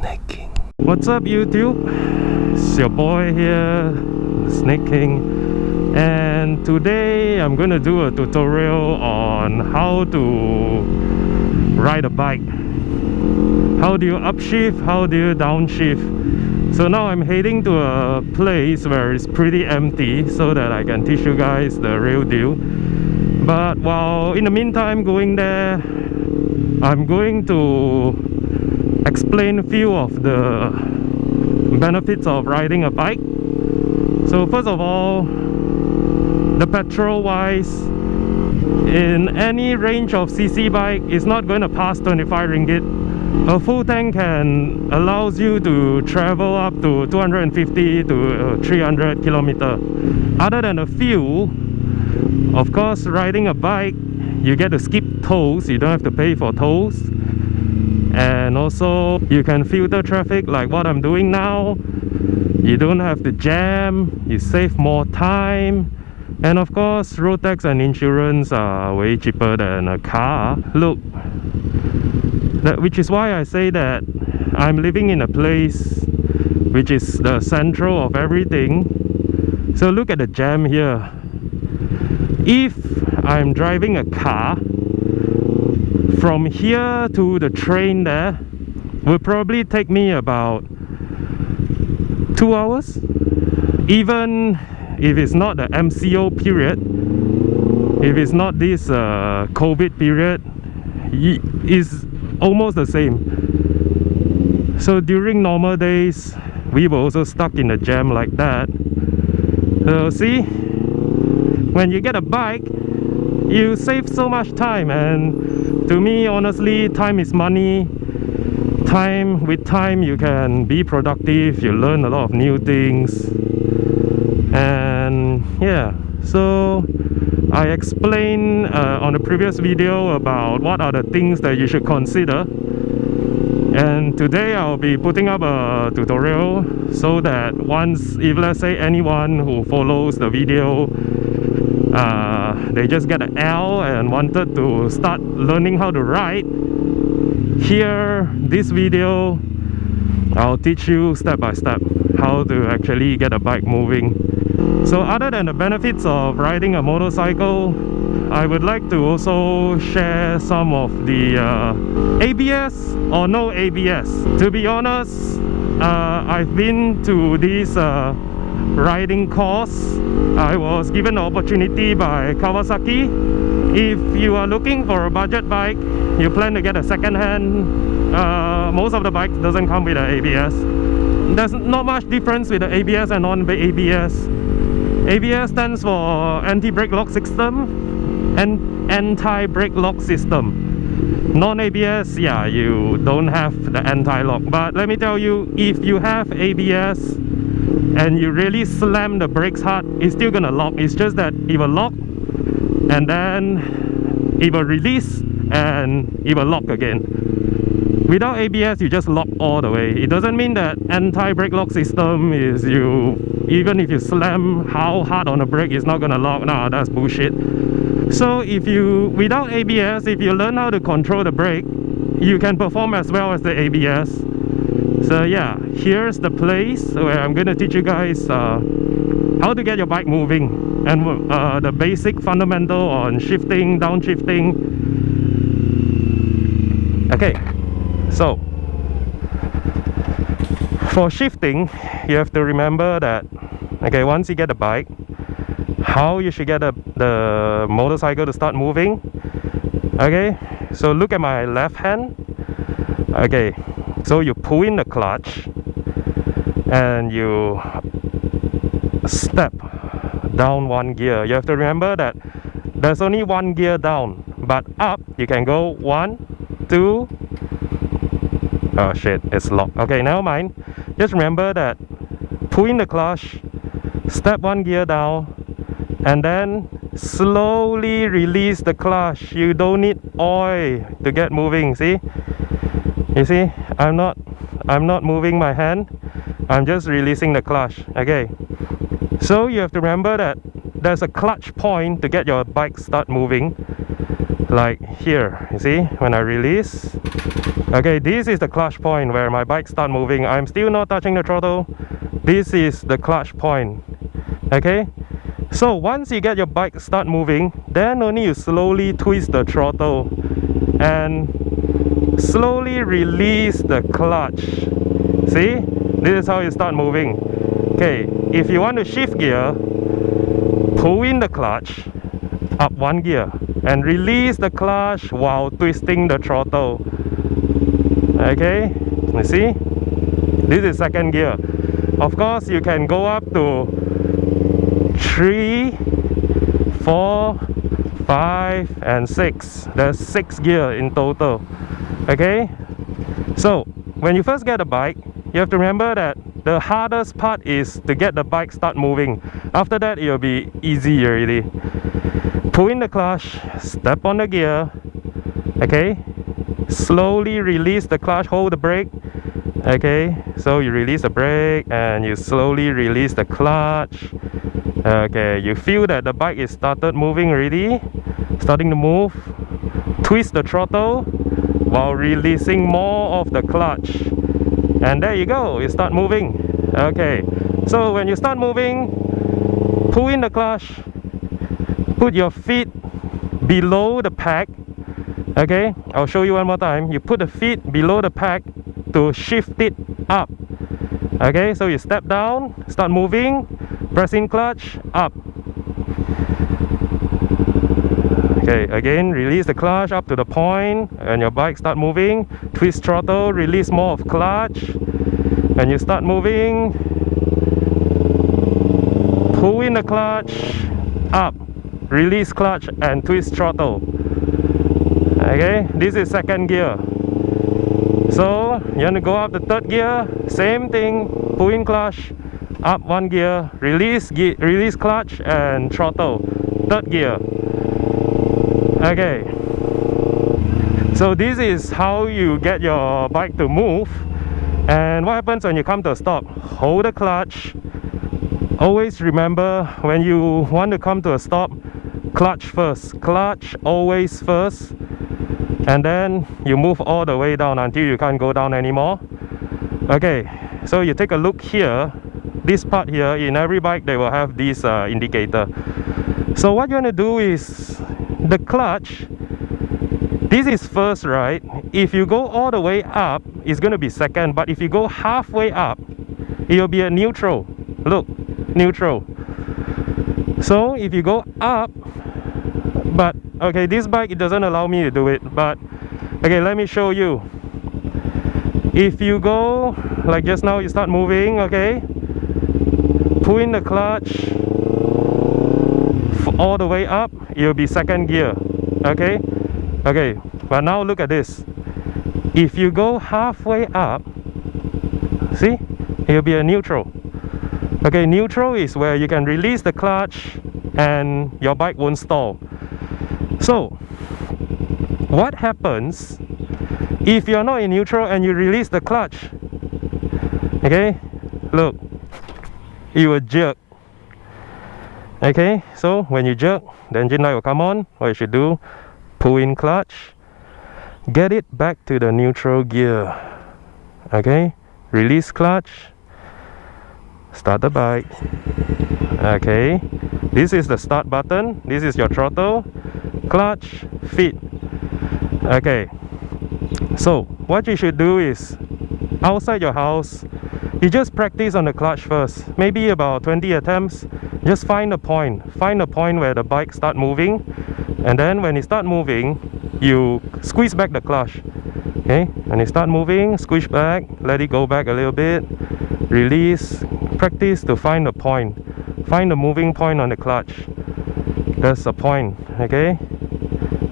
Snaking. What's up YouTube? It's your boy here, the Snake King, and today I'm gonna do a tutorial on how to ride a bike. How do you upshift? How do you downshift? So now I'm heading to a place where it's pretty empty so that I can teach you guys the real deal. But while in the meantime going there, I'm going to explain a few of the benefits of riding a bike. So first of all, the petrol wise, in any range of CC bike, it's not going to pass 25 ringgit. A full tank allows you to travel up to 250 to 300 kilometer. Other than the fuel, of course, riding a bike, you get to skip tolls. You don't have to pay for tolls. And also, you can filter traffic like what I'm doing now. You don't have to jam. You save more time. And of course, road tax and insurance are way cheaper than a car. Look, which is why I say that I'm living in a place which is the central of everything. So look at the jam here. If I'm driving a car, from here to the train there will probably take me about 2 hours. Even if it's not the MCO period, if it's not this COVID period, it's almost the same. So during normal days, we were also stuck in a jam like that. So see, when you get a bike, you save so much time, and to me, honestly, time is money. With time you can be productive, you learn a lot of new things. And yeah, so I explained on the previous video about what are the things that you should consider. And today I'll be putting up a tutorial so that if let's say anyone who follows the video, they just get an L and wanted to start learning how to ride, here, this video, I'll teach you step by step how to actually get a bike moving. So other than the benefits of riding a motorcycle, I would like to also share some of the ABS or no ABS. To be honest, I've been to this riding course. I was given the opportunity by Kawasaki. If you are looking for a budget bike, you plan to get a second hand, most of the bikes doesn't come with an ABS. There's not much difference with the ABS and non-ABS. ABS stands for anti-brake lock system and anti-brake lock system. Non-ABS, yeah, you don't have the anti-lock. But let me tell you, if you have ABS and you really slam the brakes hard, it's still gonna lock. It's just that it will lock and then it will release and it will lock again. Without ABS, you just lock all the way. It doesn't mean that anti-brake lock system is even if you slam how hard on the brake, it's not gonna lock. Nah, that's bullshit. So without ABS, if you learn how to control the brake, you can perform as well as the ABS. So yeah, here's the place where I'm gonna teach you guys how to get your bike moving and the basic fundamental on shifting, downshifting. Okay, so for shifting, you have to remember that, okay, once you get a bike, how you should get the motorcycle to start moving. Okay, so look at my left hand. Okay, so you pull in the clutch and you step down one gear. You have to remember that there's only one gear down, but up you can go 1, 2. Oh shit, it's locked. Okay, never mind. Just remember that pull in the clutch, step one gear down, and then slowly release the clutch. You don't need oil to get moving. See? You see? I'm not moving my hand. I'm just releasing the clutch. Okay. So you have to remember that there's a clutch point to get your bike start moving. like here, you see, when I release. Okay, this is the clutch point where my bike start moving. I'm still not touching the throttle. This is the clutch point. Okay, so once you get your bike start moving, then only you slowly twist the throttle and slowly release the clutch. See, this is how you start moving. Okay, if you want to shift gear, pull in the clutch up one gear and release the clutch while twisting the throttle. Okay, you see, this is second gear. Of course, you can go up to 3, 4, 5 and 6. There's 6 gear in total. Okay, so when you first get a bike, you have to remember that the hardest part is to get the bike start moving. After that, it'll be easy already. Pull in the clutch, step on the gear. Okay, slowly release the clutch, hold the brake. Okay, so you release the brake and you slowly release the clutch. Okay, you feel that the bike is started moving already, starting to move. Twist the throttle while releasing more of the clutch, and there you go, you start moving. Okay, so when you start moving, pull in the clutch, put your feet below the pack. Okay, I'll show you one more time. You put the feet below the pack to shift it up. Okay, so you step down, start moving, press in clutch, up. Okay, again, release the clutch up to the point and your bike start moving. Twist throttle, release more of clutch and you start moving. Pull in the clutch, up, release clutch and twist throttle. Okay, this is second gear. So you want to go up the third gear, same thing, pull in clutch, up one gear, release clutch and throttle, third gear. Okay, so this is how you get your bike to move. And what happens when you come to a stop? Hold the clutch. Always remember, when you want to come to a stop, clutch first. Clutch always first. And then you move all the way down until you can't go down anymore. Okay, so you take a look here. This part here, in every bike they will have this indicator. So what you want to do is, the clutch, this is first, right? If you go all the way up, it's going to be second. But if you go halfway up, it will be a neutral. Look, neutral. So if you go up, but okay, this bike, it doesn't allow me to do it, but okay, let me show you. If you go like just now, you start moving. Okay, pull in the clutch all the way up, it will be second gear. Okay, okay, but now look at this. If you go halfway up, see, it will be a neutral. Okay, neutral is where you can release the clutch and your bike won't stall. So what happens if you're not in neutral and you release the clutch? Okay, look, it will jerk. Okay, so when you jerk, the engine light will come on. What you should do, pull in clutch, get it back to the neutral gear. Okay, release clutch, start the bike. Okay, this is the start button, this is your throttle, clutch, feet. Okay, so what you should do is, outside your house, you just practice on the clutch first, maybe about 20 attempts. Just find a point where the bike start moving, and then when it start moving, you squeeze back the clutch. Okay, when it start moving, squeeze back, let it go back a little bit, release. Practice to find a point, find the moving point on the clutch. That's a point. Okay,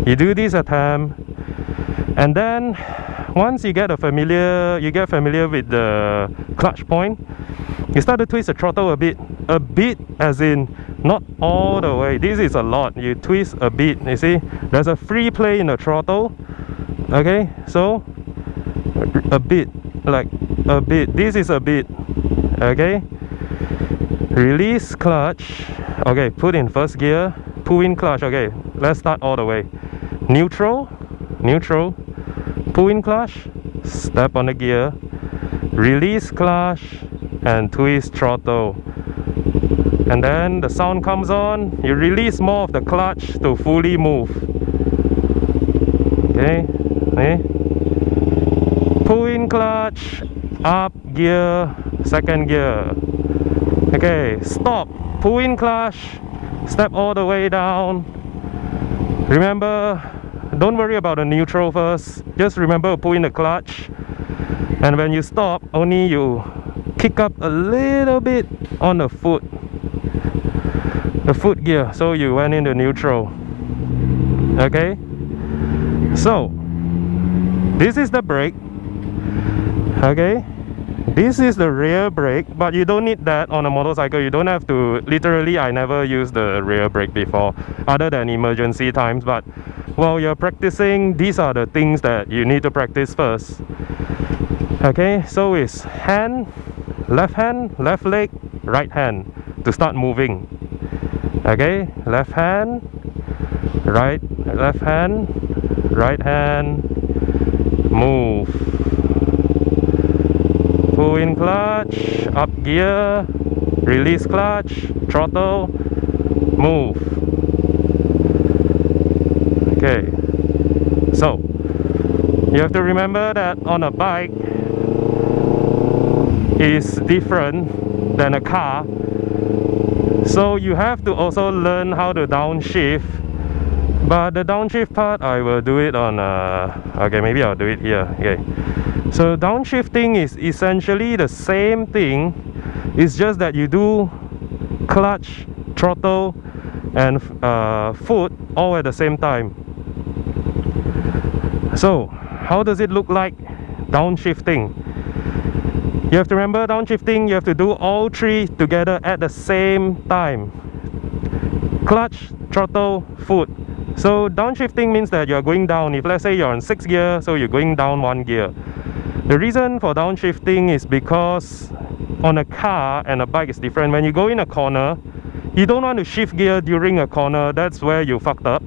you do this attempt, and then once you get familiar with the clutch point, you start to twist the throttle a bit as in not all the way. This is a lot. You twist a bit. You see, there's a free play in the throttle. Okay, so a bit, like a bit. This is a bit. Okay, release clutch. Okay, put in first gear, pull in clutch. Okay, let's start all the way. neutral, pull in clutch, step on the gear, release clutch, and twist throttle. And then the sound comes on, you release more of the clutch to fully move. Okay, pull in clutch, up gear, second gear. Okay, stop, pull in clutch, step all the way down. Remember, don't worry about the neutral first, just remember to pull in the clutch, and when you stop, only you kick up a little bit on the foot gear, so you went into neutral. Okay, so this is the brake. Okay, this is the rear brake, but you don't need that on a motorcycle. You don't have to, literally I never used the rear brake before other than emergency times, but while you're practicing, these are the things that you need to practice first. Okay, so it's hand, left leg, right hand to start moving. Okay, left hand, right hand, move. Pull in clutch, up gear, release clutch, throttle, move. Okay, so you have to remember that on a bike is different than a car, so you have to also learn how to downshift. But the downshift part, I will do it on okay, maybe I'll do it here. Okay, so downshifting is essentially the same thing. It's just that you do clutch, throttle, and foot all at the same time. So how does it look like downshifting? You have to remember, downshifting, you have to do all three together at the same time: clutch, throttle, foot. So downshifting means that you're going down. If let's say you're on 6th gear, so you're going down 1 gear. The reason for downshifting is because on a car and a bike is different. When you go in a corner, you don't want to shift gear during a corner. That's where you fucked up.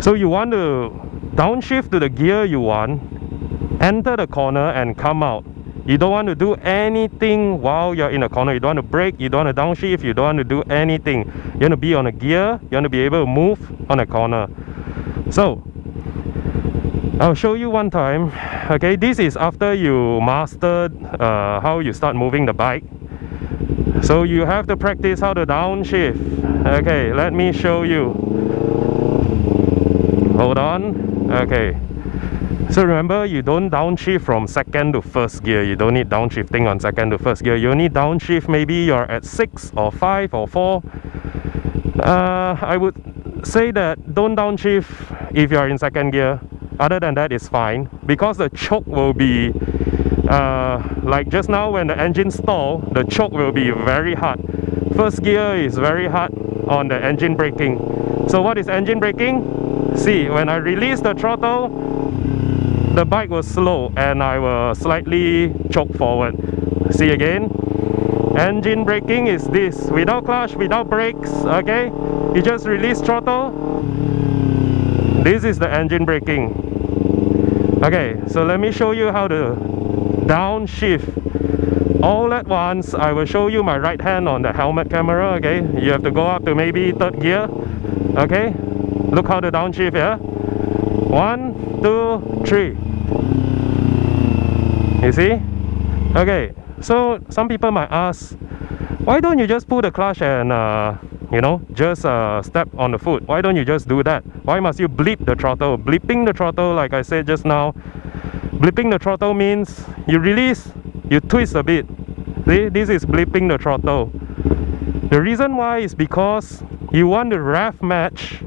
So you want to downshift to the gear you want, enter the corner and come out. You don't want to do anything while you're in a corner. You don't want to brake, you don't want to downshift, you don't want to do anything. You want to be on a gear, you want to be able to move on a corner. So I'll show you one time. Okay, this is after you mastered how you start moving the bike. So you have to practice how to downshift. Okay, let me show you. Hold on. Okay, so remember, you don't downshift from 2nd to 1st gear. You don't need downshifting on 2nd to 1st gear. You only downshift maybe you're at 6 or 5 or 4. I would say that don't downshift if you're in 2nd gear. Other than that, it's fine, because the choke will be like just now when the engine stalls, the choke will be very hard. 1st gear is very hard on the engine braking. So what is engine braking? See, when I release the throttle, the bike was slow and I will slightly choke forward. See again? Engine braking is this, without clutch, without brakes. Okay, you just release throttle. This is the engine braking. Okay, so let me show you how to downshift all at once. I will show you my right hand on the helmet camera. Okay, you have to go up to maybe 3rd gear. Okay, look how to downshift here. 1, 2, 3. You see? Okay, so some people might ask, why don't you just pull the clutch and you know, just step on the foot? Why don't you just do that? Why must you blip the throttle? Blipping the throttle, like I said just now, blipping the throttle means you release, you twist a bit. See, this is blipping the throttle. The reason why is because you want the rev match.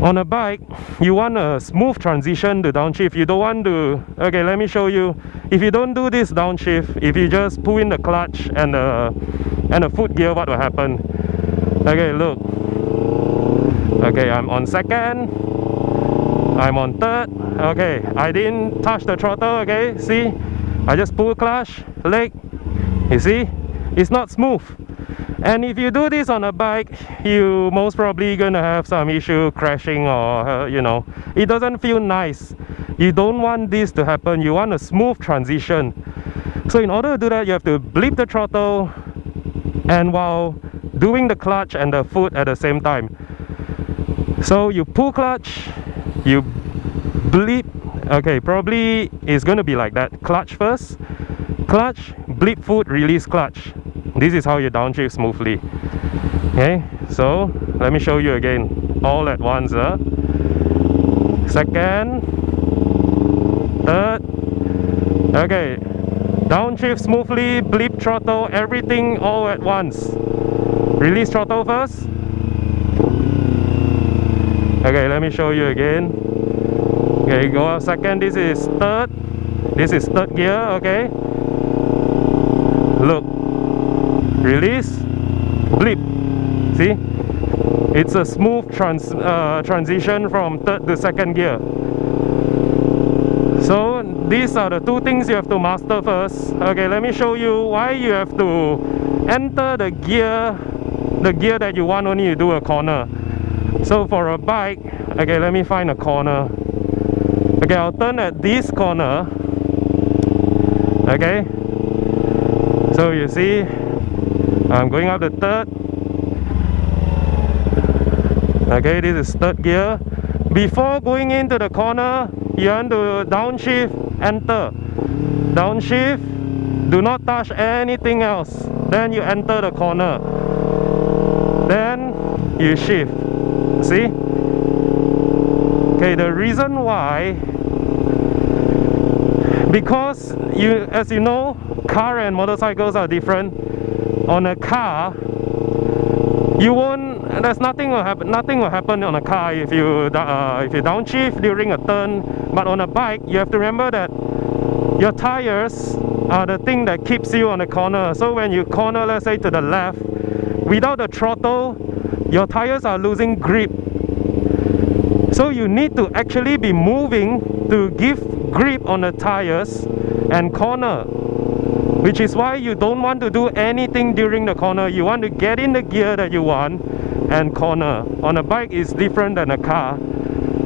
On a bike, you want a smooth transition to downshift. You don't want to... Okay, let me show you. If you don't do this downshift, if you just pull in the clutch and the foot gear, what will happen? Okay, look. Okay, I'm on 2nd. I'm on 3rd. Okay, I didn't touch the throttle. Okay, see? I just pull clutch, leg. You see? It's not smooth. And if you do this on a bike, you most probably gonna have some issue crashing, or you know, it doesn't feel nice. You don't want this to happen. You want a smooth transition. So in order to do that, you have to blip the throttle, and while doing the clutch and the foot at the same time. So you pull clutch, you blip. Okay, probably it's going to be like that. Clutch first, clutch, blip foot, release clutch. This is how you downshift smoothly. Okay, so let me show you again, all at once. Second, third. Okay, downshift smoothly, blip throttle, everything all at once. Release throttle first. Okay, let me show you again. Okay, go out second. This is third. This is third gear. Okay, look, release, blip. See, it's a smooth transition from third to second gear. So these are the two things you have to master first. Okay, let me show you why you have to enter the gear that you want only to do a corner. So for a bike, okay, let me find a corner. Okay, I'll turn at this corner. Okay, so you see, I'm going up the third. Okay, this is third gear. Before going into the corner, you want to downshift, enter. Downshift, do not touch anything else. Then you enter the corner. Then you shift. See? Okay, the reason why, because as you know, car and motorcycles are different. On a car, nothing will happen on a car if you downshift during a turn. But on a bike, you have to remember that your tires are the thing that keeps you on the corner. So when you corner, let's say to the left, without the throttle, your tires are losing grip. So you need to actually be moving to give grip on the tires and corner, which is why you don't want to do anything during the corner. You want to get in the gear that you want and corner. On a bike is different than a car.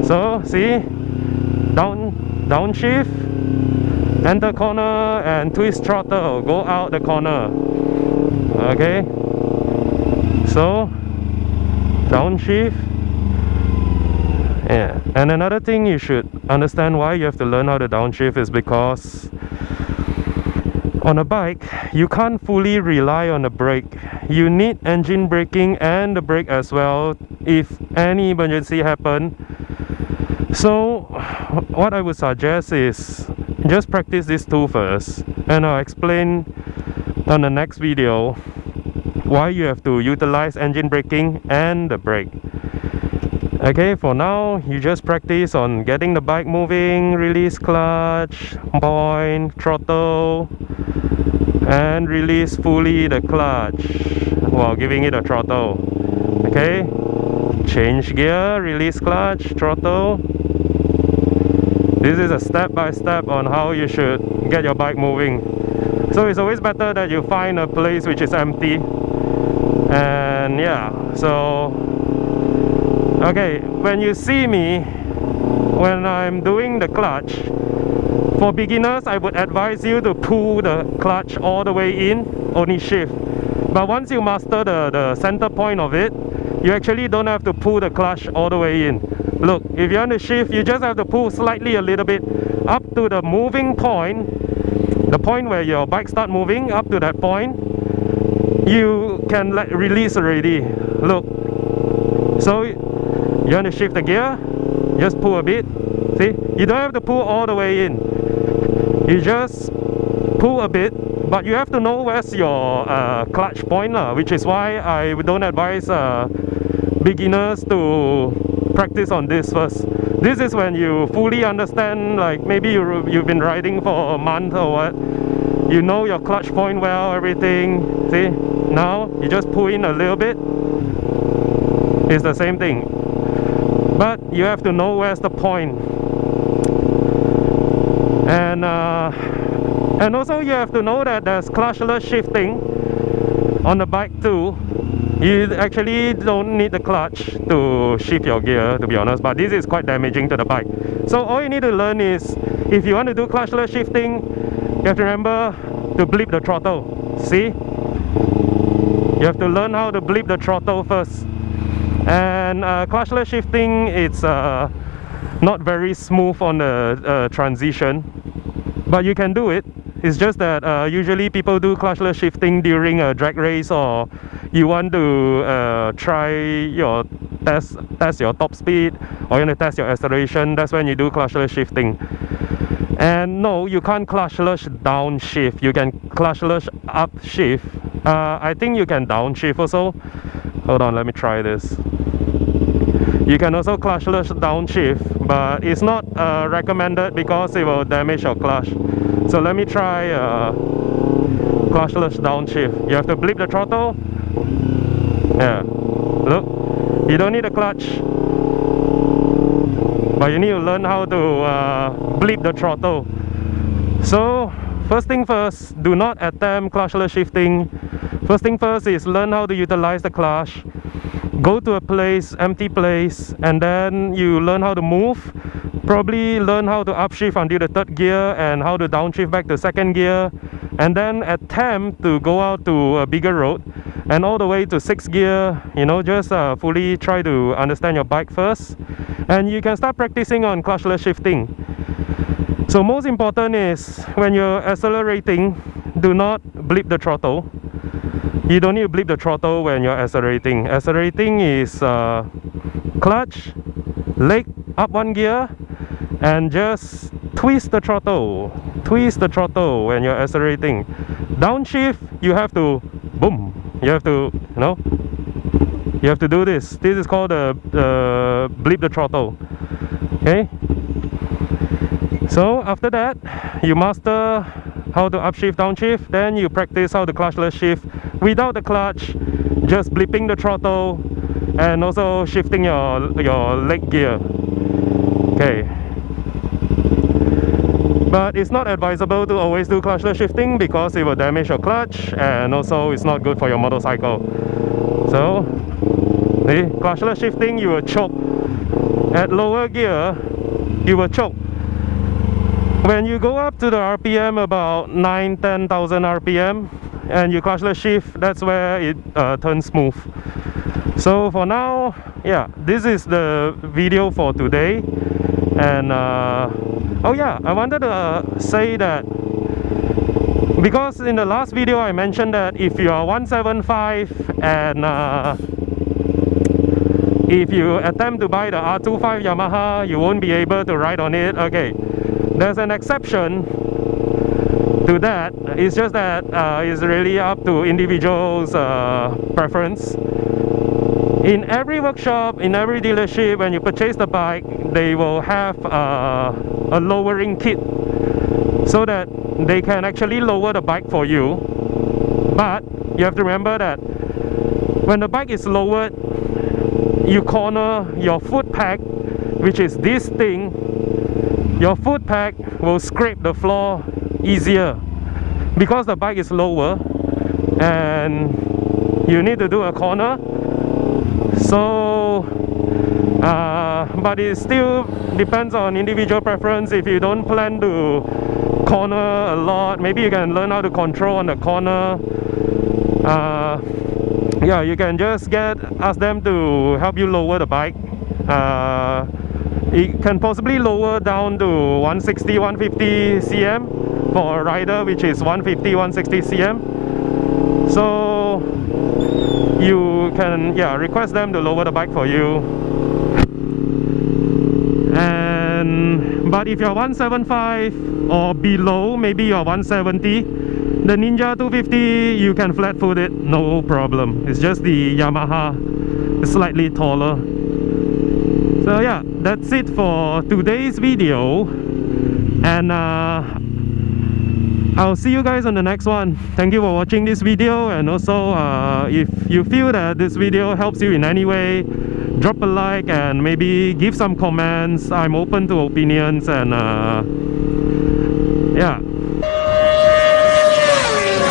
So see, downshift, enter corner, and twist throttle, go out the corner. Okay, so downshift. Yeah, and another thing you should understand why you have to learn how to downshift is because on a bike, you can't fully rely on the brake. You need engine braking and the brake as well if any emergency happen. So what I would suggest is just practice these two first, and I'll explain on the next video why you have to utilize engine braking and the brake. Okay, for now, you just practice on getting the bike moving, release clutch, point, throttle, and release fully the clutch while giving it a throttle. Okay, change gear, release clutch, throttle. This is a step-by-step on how you should get your bike moving. So it's always better that you find a place which is empty. And yeah, so okay, when you see me when I'm doing the clutch, for beginners, I would advise you to pull the clutch all the way in, only shift. But once you master the center point of it, you actually don't have to pull the clutch all the way in. Look, if you want to shift, you just have to pull slightly a little bit up to the moving point, the point where your bike starts moving, up to that point, you can release already. Look, so you want to shift the gear, just pull a bit. See, you don't have to pull all the way in. You just pull a bit, but you have to know where's your clutch point, which is why I don't advise beginners to practice on this first. This is when you fully understand, like maybe you've been riding for a month or what. You know your clutch point well, everything. See, now you just pull in a little bit. It's the same thing. But you have to know where's the point. And also you have to know that there's clutchless shifting on the bike too. You actually don't need the clutch to shift your gear, to be honest, but this is quite damaging to the bike. So all you need to learn is, if you want to do clutchless shifting, you have to remember to blip the throttle. See? You have to learn how to blip the throttle first. And clutchless shifting, it's not very smooth on the transition, but you can do it. It's just that usually people do clutchless shifting during a drag race, or you want to try your test your top speed, or you want to test your acceleration. That's when you do clutchless shifting. And no, you can't clutchless downshift. You can clutchless upshift. I think you can downshift also. Hold on, let me try this. You can also clutchless downshift, but it's not recommended because it will damage your clutch. So let me try clutchless downshift. You have to blip the throttle. Yeah, look, you don't need a clutch, but you need to learn how to blip the throttle. So first thing first, do not attempt clutchless shifting. First thing first is learn how to utilize the clutch. Go to a place, empty place, and then you learn how to move. Probably learn how to upshift until the third gear and how to downshift back to second gear, and then attempt to go out to a bigger road and all the way to sixth gear. You know, just fully try to understand your bike first, and you can start practicing on clutchless shifting. So most important is, when you're accelerating, do not blip the throttle. You don't need to blip the throttle when you're accelerating. Accelerating is clutch, leg up one gear, and just twist the throttle. Twist the throttle when you're accelerating. Downshift, you have to boom. You have to, you know, you have to do this. This is called the blip the throttle. Okay. So after that, you master how to upshift, downshift. Then you practice how to clutchless shift without the clutch, just blipping the throttle and also shifting your leg gear. Okay. But it's not advisable to always do clutchless shifting because it will damage your clutch, and also it's not good for your motorcycle. So, see, clutchless shifting, you will choke. At lower gear, you will choke. When you go up to the RPM about 9-10,000 RPM and you clutchless shift, that's where it turns smooth. So for now, yeah, this is the video for today. And oh yeah, I wanted to say that, because in the last video I mentioned that if you are 175 and if you attempt to buy the R25 Yamaha, you won't be able to ride on it. Okay, there's an exception to that. It's just that it's really up to individuals' preference. In every workshop, in every dealership, when you purchase the bike, they will have a lowering kit so that they can actually lower the bike for you. But you have to remember that when the bike is lowered, you corner your foot peg, which is this thing. Your foot peg will scrape the floor easier because the bike is lower and you need to do a corner. So but it still depends on individual preference. If you don't plan to corner a lot, maybe you can learn how to control on the corner. Yeah, you can just ask them to help you lower the bike. It can possibly lower down to 160, 150 cm for a rider which is 150, 160 cm. So you can, yeah, request them to lower the bike for you. But if you're 175 or below, maybe you're 170, the Ninja 250, you can flat foot it, no problem. It's just the Yamaha, it's slightly taller. So yeah, that's it for today's video, and I'll see you guys on the next one. Thank you for watching this video, and also if you feel that this video helps you in any way, drop a like and maybe give some comments. I'm open to opinions, and yeah,